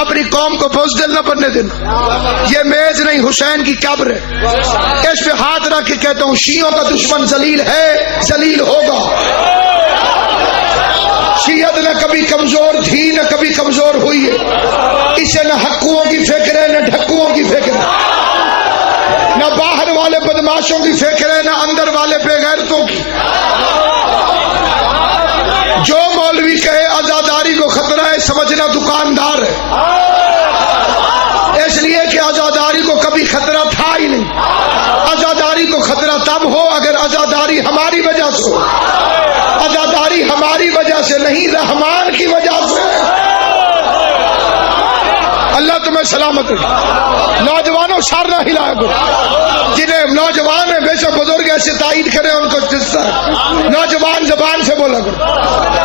اپنی قوم کو بزدل نہ بننے دینا. یہ میز نہیں حسین کی قبر ہے. اس پہ ہاتھ رکھ کے کہتا ہوں شیعوں کا دشمن ذلیل ہے, ذلیل ہوگا. شیعت نہ کبھی کمزور تھی نہ کبھی کمزور ہوئی ہے. اسے نہ حقوں کی فکر ہے نہ ڈھکوں کی فکر ہے, نہ باہر والے بدماشوں کی فکر ہے نہ اندر والے بے غیرتوں کی. جو مولوی کہے آزاداری کو خطرہ ہے سمجھنا دکاندار ہے, اس لیے کہ آزاداری کو کبھی خطرہ تھا ہی نہیں. آزاداری کو خطرہ تب ہو اگر آزاداری ہماری وجہ سے ہو. آزاداری ہماری وجہ سے نہیں, رحمان کی وجہ سے. اللہ تمہیں سلامت رکھے. نوجوانوں سر نہ ہلایا کرو. جنہیں نوجوان ہیں بے شک بزرگ ایسے تائید کریں ان کو جستا ہے. نوجوان زبان سے بولا کرو.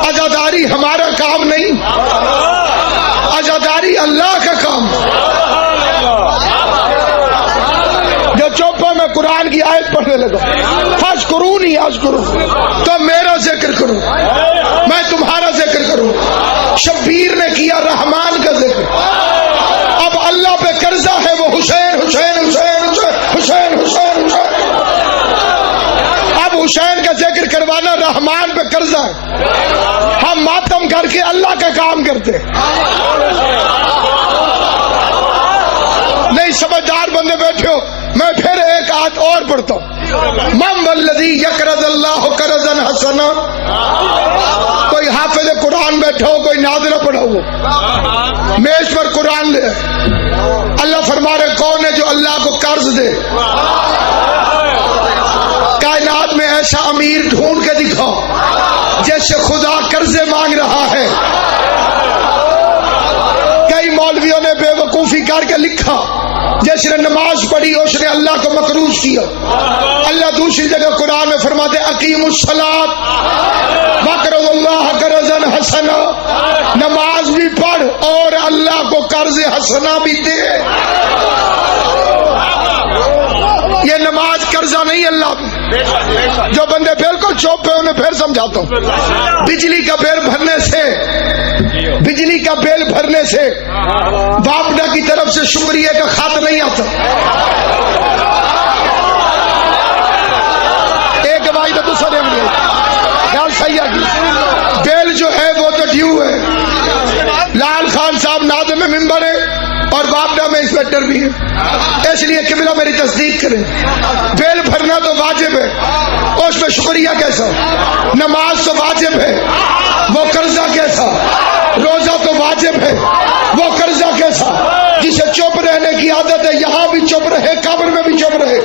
آزاداری ہمارا کام نہیں, آزاداری اللہ کا کام. جو چوپا میں قرآن کی آیت پڑھنے لگا فاذکرونی اذکرکم, تو میرا ذکر کرو میں تمہارا ذکر کروں. شبیر نے کیا رحمان کا ذکر. اب اللہ پہ قرضہ ہے وہ حسین حسین حسین حسین حسین حسین. اب حسین کا ذکر کروانا رحمان پہ قرضہ ہے. ہم ماتم کر کے اللہ کا کام کرتے. نہیں سمجھدار بندے بیٹھے ہو. میں پھر ایک آیت اور پڑھتا ہوں. من الذی یقرض اللہ قرضا حسنا. کوئی حافظ قرآن بیٹھا ہو, کوئی ناظرہ پڑھا ہو, میز پر قرآن لے. اللہ فرما رہے کون ہے جو اللہ کو قرض دے. کائنات میں ایسا امیر ڈھونڈ کے دکھاؤ جیسے خدا قرضے مانگ رہا ہے. کئی مولویوں نے بے وقوفی کر کے لکھا جس نے نماز پڑھی اس نے اللہ کو مقروض کیا. اللہ دوسری جگہ قرآن میں فرماتے اقیموا الصلاۃ واقرضوا اللہ قرضا حسنا. نماز بھی پڑھ اور اللہ کو قرض حسنا بھی دے. یہ نماز قرضہ نہیں اللہ. جو بندے بالکل چوپ ہیں انہیں پھر سمجھاتا ہوں. بجلی کا بل بھرنے سے باپڈا کی طرف سے شکریہ کا خط نہیں آتا. ایک گواہی تو دوسرے خیال صحیح ہے. بل جو ہے وہ تو ڈیو ہے. لال خان صاحب ناظم ممبر ہے اور باپڈا میں انسپیکٹر بھی ہے. اس لیے قبلہ میری تصدیق کریں. بل بھرنا تو واجب ہے, اس پہ شکریہ کیسا. نماز تو واجب ہے, وہ قرضہ کیسا. روزہ تو واجب ہے, وہ قرضہ کیسا. جسے چپ رہنے کی عادت ہے یہاں بھی چپ رہے, قبر میں بھی چپ رہے.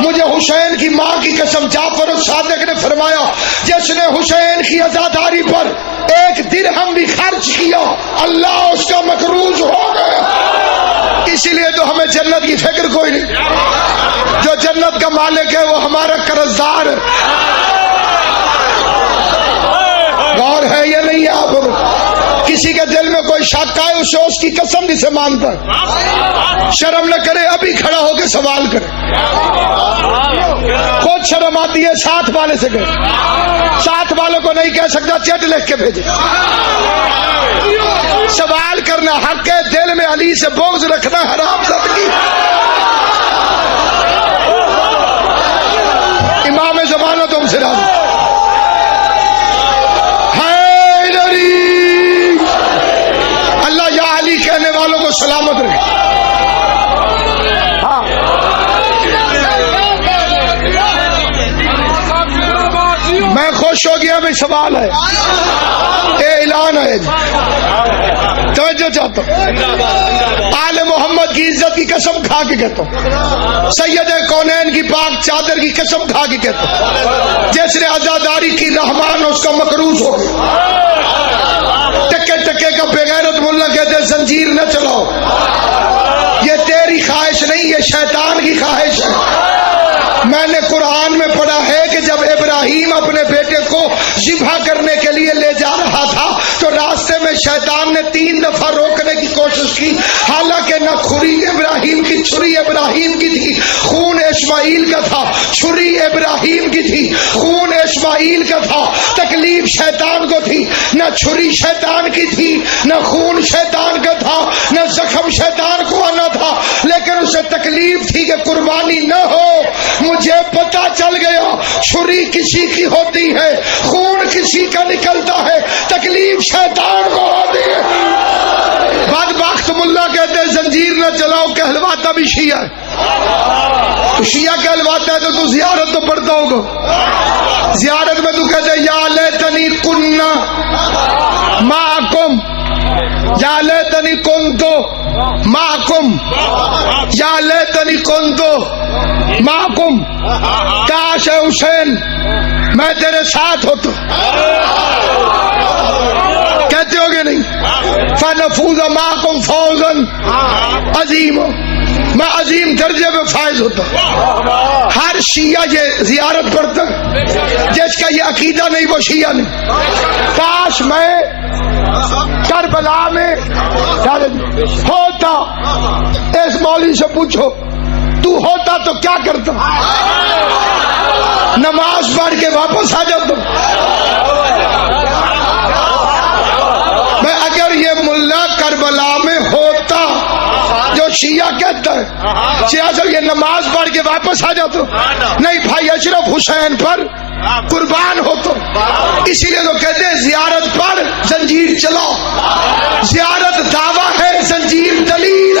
مجھے حسین کی ماں کی قسم جعفر الصادق نے فرمایا جس نے حسین کی عزاداری پر ایک درہم بھی خرچ کیا اللہ اس کا مقروض ہو گیا. اسی لیے تو ہمیں جنت کی فکر کوئی نہیں. جو جنت کا مالک ہے وہ ہمارا قرضدار ہے. غور ہے یا نہیں. آپ کسی کے دل میں کوئی شک آئے اسے اس کی قسم جسے مانتا ہے شرم نہ کرے, ابھی کھڑا ہو کے سوال کرے. خود شرم آتی ہے ساتھ والے سے کہے. ساتھ والوں کو نہیں کہہ سکتا چٹ لکھ کے بھیجے. سوال کرنا حق ہے, دل میں علی سے بغض رکھنا حرام زدگی. امام زمانہ تم سے راضی. کہنے والوں کو سلامت رکھے. میں خوش ہو گیا. بھی سوال ہے, یہ اعلان ہے, توجہ چاہتا ہوں. آل محمد کی عزت کی قسم کھا کے کہتا ہوں, سید کونین کی پاک چادر کی قسم کھا کے کہتا ہوں, جس نے عزاداری کی رحمان اس کا مقروض ہو گیا. ٹکے ٹکے کا بغیرت ملا کہتے زنجیر نہ چلاؤ. یہ تیری خواہش نہیں, یہ شیطان کی خواہش ہے. میں نے قرآن میں پڑھا ہے کہ جب ابراہیم اپنے بیٹے کو ذبح کرنے کے لیے لے جا رہا تھا تو راستے میں شیطان نے 3 دفعہ روکنے کی کوشش کی، حالانکہ نہ کھری ابراہیم کی، چھری ابراہیم کی تھی، خون اسماعیل کا تھا، چھری ابراہیم کی تھی، خون اسماعیل کا تھا، تکلیف شیطان کو تھی، نہ چھری شیطان کی تھی، نہ خون شیطان کا تھا، نہ زخم شیطان کو آنا تھا، لیکن اسے تکلیف تھی کہ قربانی نہ ہو۔ مجھے پتا چل گیا چھری کسی کی ہوتی ہے، خون کسی کا نکلتا ہے، تکلیف شیطان کو ہوتی ہے۔ بدبخت ملا کہتے ہیں زنجیر نہ چلاؤ، کہلواتا بھی شیعہ ہے۔ شیعہ کہلواتا ہے تو زیارت تو پڑھتا ہوگا، زیارت میں تو کہتے یا لیتنی کننا معکم، یا لیتنی کنتو معکم، یا لیتنی کنتو معکم، کاش اے حسین میں تیرے ساتھ ہوتا۔ کہتے ہو گے نہیں؟ فَنَفُوزَ مَعَكُمْ فَوْزًا عَظِيمًا، میں عظیم درجے میں فائز ہوتا۔ ہر شیعہ یہ زیارت پڑھتا ہے، جس کا یہ عقیدہ نہیں وہ شیعہ نہیں۔ کاش میں کربلا میں ہوتا، اس مولوی سے پوچھو تو ہوتا تو کیا کرتا؟ نماز پڑھ کے واپس آ جاتا۔ میں اگر یہ ملا کربلا میں ہوتا جو شیعہ کہتا ہے، شیعہ سے یہ نماز پڑھ کے واپس آ جاتا، نہیں بھائی اشرف حسین پر قربان ہو تو۔ اسی لیے تو کہتے ہیں زیارت پر زنجیر چلاؤ، زیارت دعویٰ ہے، زنجیر دلیل